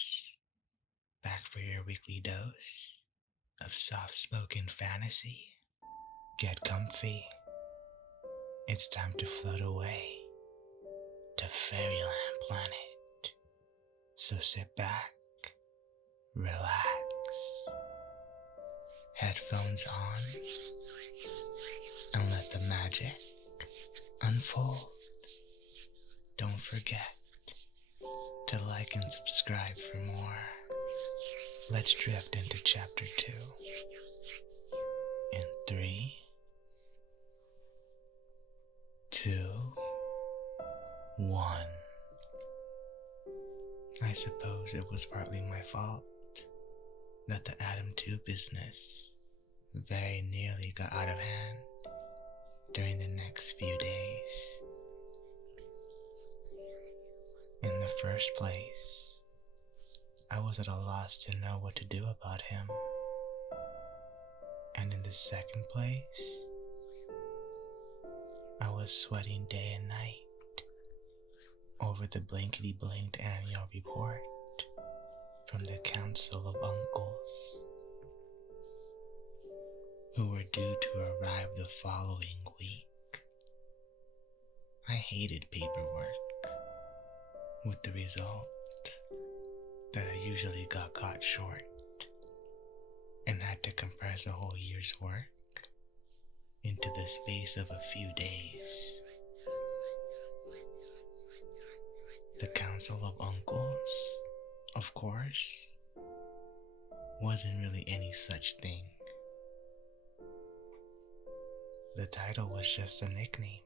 dreamers, back for your weekly dose of soft-spoken fantasy. Get comfy. It's time to float away to Fairyland Planet. So sit back, relax, headphones on, and let the magic unfold. Don't forget to like and subscribe for more. Let's drift into chapter 2 in 3, 2, 1. I suppose it was partly my fault that the Adam 2 business very nearly got out of hand during the next few days. In the first place, I was at a loss to know what to do about him. And in the second place, I was sweating day and night over the blankety-blanked annual report from the Council of Uncles, who were due to arrive the following week. I hated paperwork, with the result that I usually got caught short and had to compress a whole year's work into the space of a few days. The Council of Uncles, of course, wasn't really any such thing. The title was just a nickname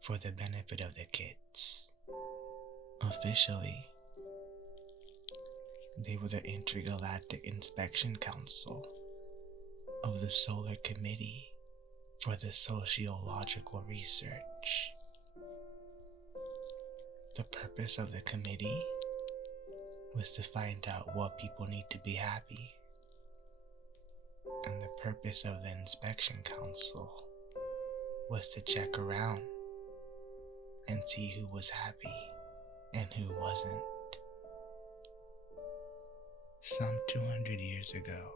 for the benefit of the kids. Officially, they were the Intergalactic Inspection Council of the Solar Committee for the Sociological Research. The purpose of the committee was to find out what people need to be happy, and the purpose of the Inspection Council was to check around and see who was happy and who wasn't. Some 200 years ago,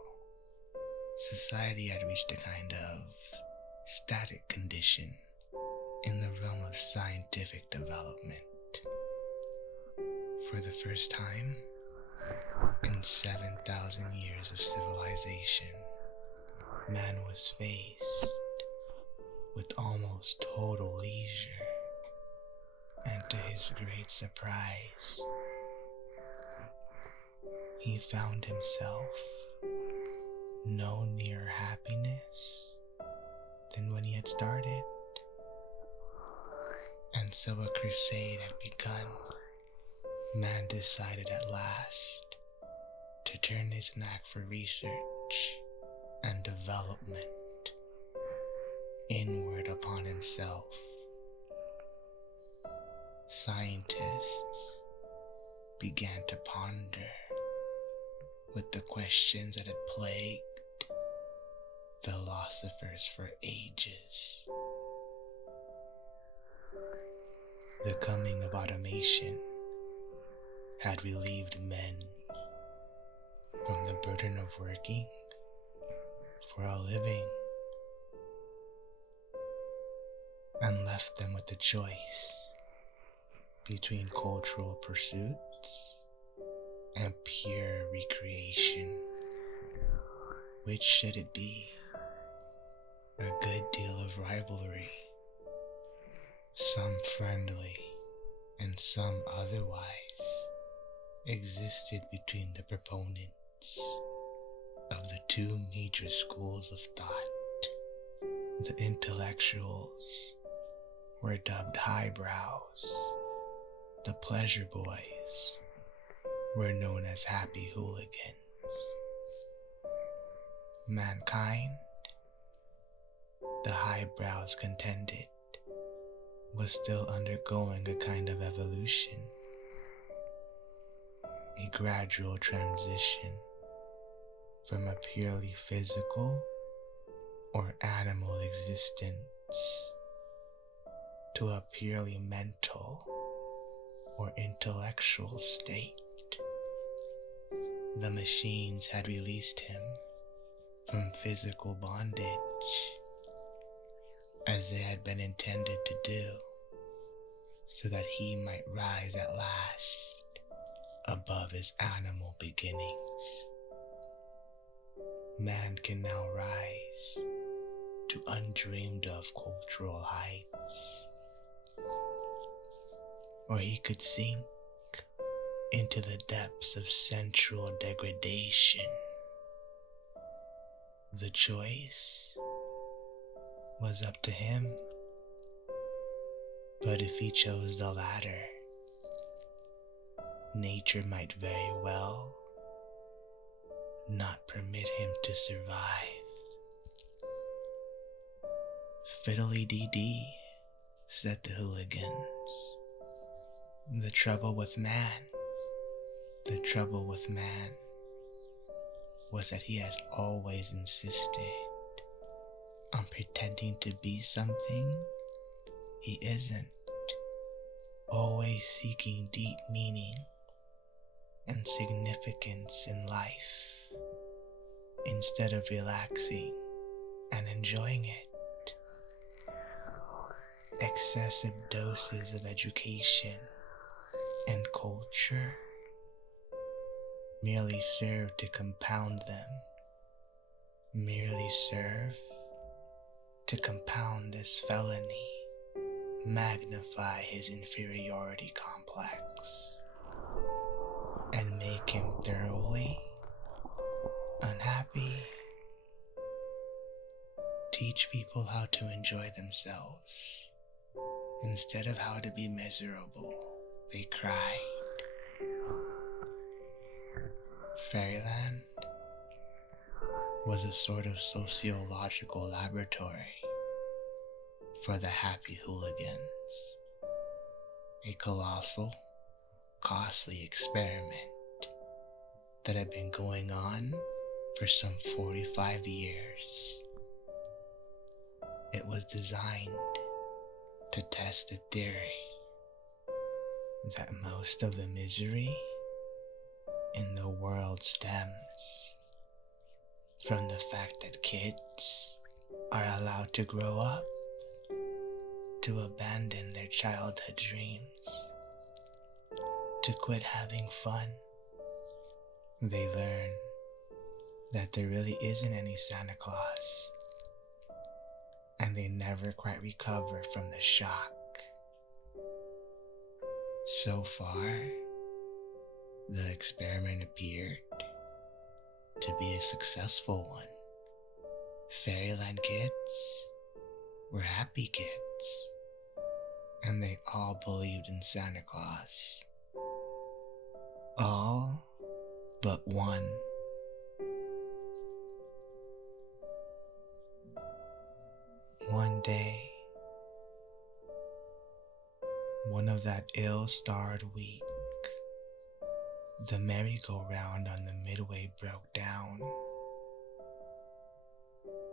society had reached a kind of static condition in the realm of scientific development. For the first time in 7,000 years of civilization, man was faced with almost total leisure, and to his great surprise, he found himself no nearer happiness than when he had started. And so a crusade had begun. Man decided at last to turn his knack for research and development inward upon himself. Scientists began to ponder with the questions that had plagued philosophers for ages. The coming of automation had relieved men from the burden of working for a living and left them with the choice between cultural pursuits and pure recreation. Which should it be? A good deal of rivalry, some friendly and some otherwise, existed between the proponents of the two major schools of thought. The intellectuals were dubbed highbrows. The pleasure boys were known as happy hooligans. Mankind, the highbrows contended, was still undergoing a kind of evolution, a gradual transition from a purely physical or animal existence to a purely mental or intellectual state. The machines had released him from physical bondage, as they had been intended to do, so that he might rise at last above his animal beginnings. Man can now rise to undreamed of cultural heights, or he could sink into the depths of sensual degradation. The choice was up to him, but if he chose the latter, nature might very well not permit him to survive. Fiddly-dee-dee, said the hooligans. The trouble with man was that he has always insisted on pretending to be something he isn't, always seeking deep meaning and significance in life instead of relaxing and enjoying it. Excessive doses of education and culture merely serve to compound them, merely serve to compound this felony, magnify his inferiority complex, and make him thoroughly unhappy. Teach people how to enjoy themselves instead of how to be miserable, they cried. Fairyland was a sort of sociological laboratory for the happy hooligans, a colossal, costly experiment that had been going on for some 45 years. It was designed to test the theory that most of the misery in the world stems from the fact that kids are allowed to grow up, to abandon their childhood dreams, to quit having fun. They learn that there really isn't any Santa Claus, and they never quite recover from the shock. So far, the experiment appeared to be a successful one. Fairyland kids were happy kids, and they all believed in Santa Claus. All but one. One day, one of that ill-starred week, the merry-go-round on the Midway broke down.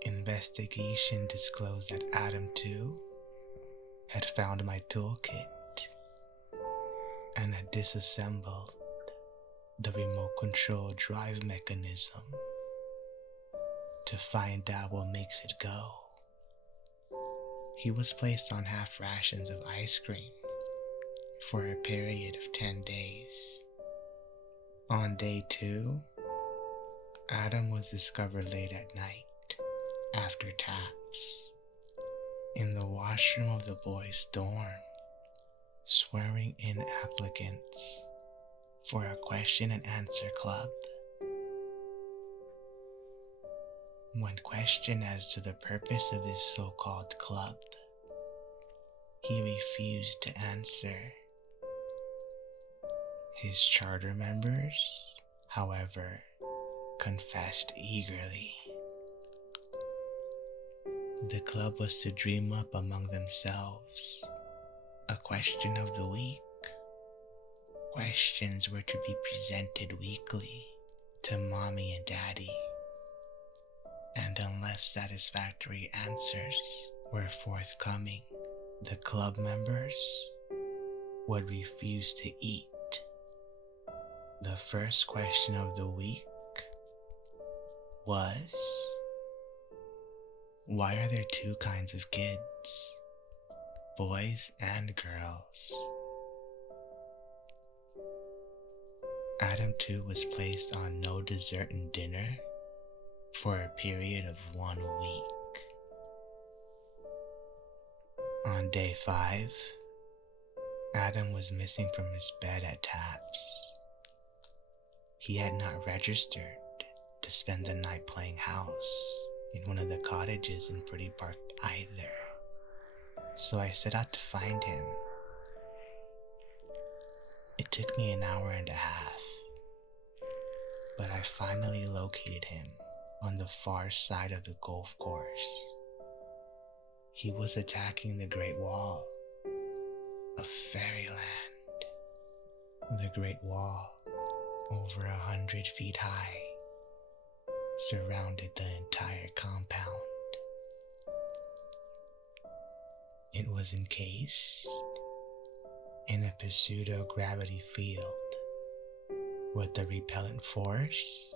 Investigation disclosed that Adam 2 had found my toolkit and had disassembled the remote control drive mechanism to find out what makes it go. He was placed on half rations of ice cream for a period of 10 days. On day 2, Adam was discovered late at night, after taps, in the washroom of the boys' dorm, swearing in applicants for a question and answer club. When questioned as to the purpose of this so-called club, he refused to answer. His charter members, however, confessed eagerly. The club was to dream up among themselves a question of the week. Questions were to be presented weekly to Mommy and Daddy, and unless satisfactory answers were forthcoming, the club members would refuse to eat The first question of the week was, why are there two kinds of kids, boys and girls? Adam 2 was placed on no dessert and dinner for a period of 1 week. On day 5, Adam was missing from his bed at taps. He had not registered to spend the night playing house in one of the cottages in Pretty Park either. So I set out to find him. It took me an hour and a half, but I finally located him on the far side of the golf course. He was attacking the Great Wall of Fairyland. The Great Wall, over 100 feet high, surrounded the entire compound. It was encased in a pseudo-gravity field with a repellent force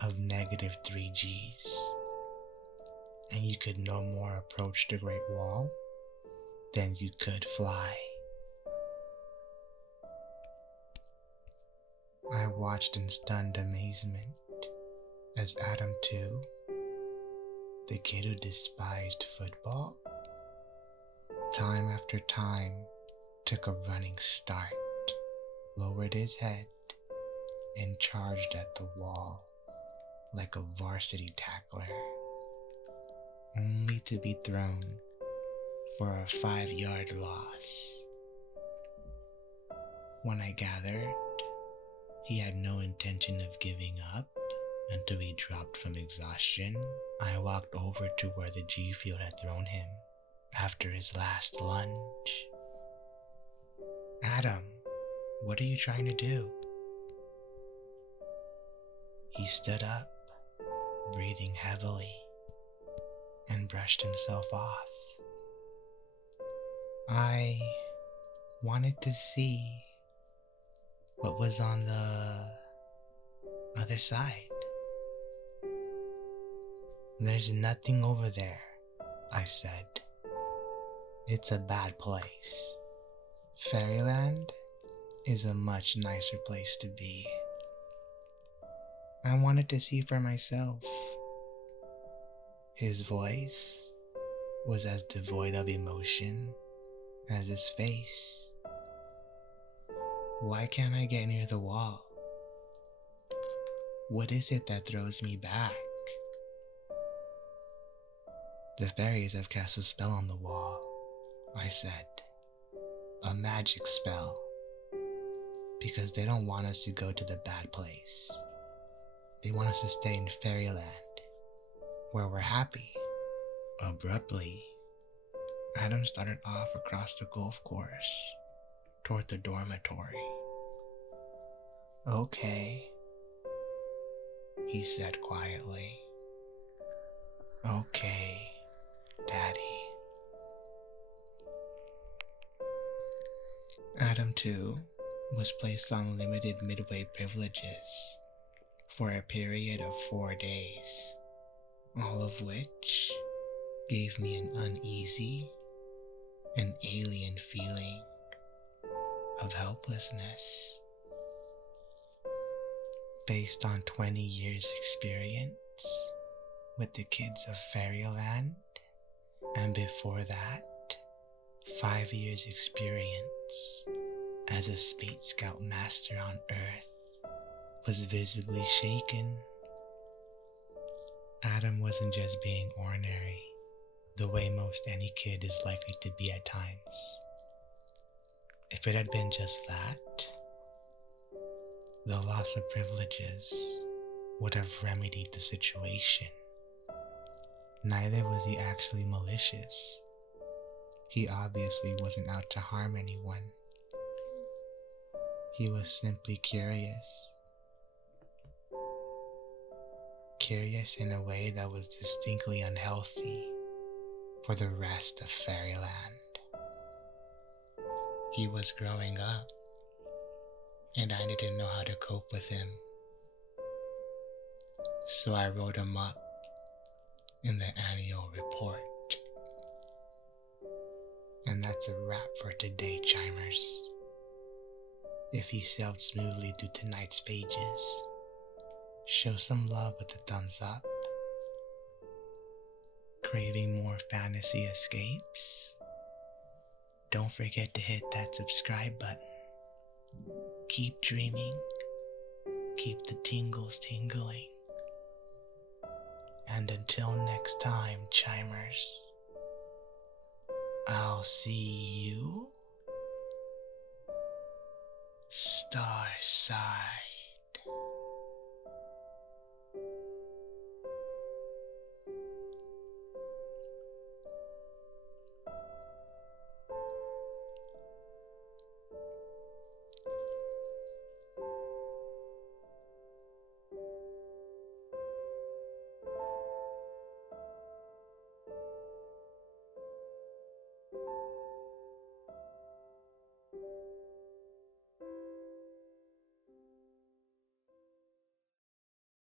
of -3 Gs, and you could no more approach the Great Wall than you could fly. I watched in stunned amazement as Adam 2, the kid who despised football, time after time took a running start, lowered his head, and charged at the wall like a varsity tackler, only to be thrown for a 5-yard loss. When I gathered, he had no intention of giving up until he dropped from exhaustion. I walked over to where the G field had thrown him after his last lunge. Adam, what are you trying to do? He stood up, breathing heavily, and brushed himself off. I wanted to see what was on the other side. There's nothing over there, I said. It's a bad place. Fairyland is a much nicer place to be. I wanted to see for myself. His voice was as devoid of emotion as his face. Why can't I get near the wall? What is it that throws me back? The fairies have cast a spell on the wall, I said. A magic spell. Because they don't want us to go to the bad place. They want us to stay in Fairyland, where we're happy. Abruptly, Adam started off across the golf course, toward the dormitory. Okay, he said quietly. Okay, Daddy. Adam 2 was placed on limited midway privileges for a period of 4 days, all of which gave me an uneasy and alien feeling of helplessness. Based on 20 years experience with the kids of Fairyland, and before that, 5 years experience as a Space Scout Master on Earth was visibly shaken. Adam wasn't just being ornery, the way most any kid is likely to be at times. If it had been just that, the loss of privileges would have remedied the situation. Neither was he actually malicious. He obviously wasn't out to harm anyone. He was simply curious. Curious in a way that was distinctly unhealthy for the rest of Fairyland. He was growing up. and I didn't know how to cope with him. So I wrote him up in the annual report. And that's a wrap for today, Chimers. If you sailed smoothly through tonight's pages, show some love with a thumbs up. Craving more fantasy escapes? Don't forget to hit that subscribe button. Keep dreaming. Keep the tingles tingling. And until next time, Chimers, I'll see you Starside.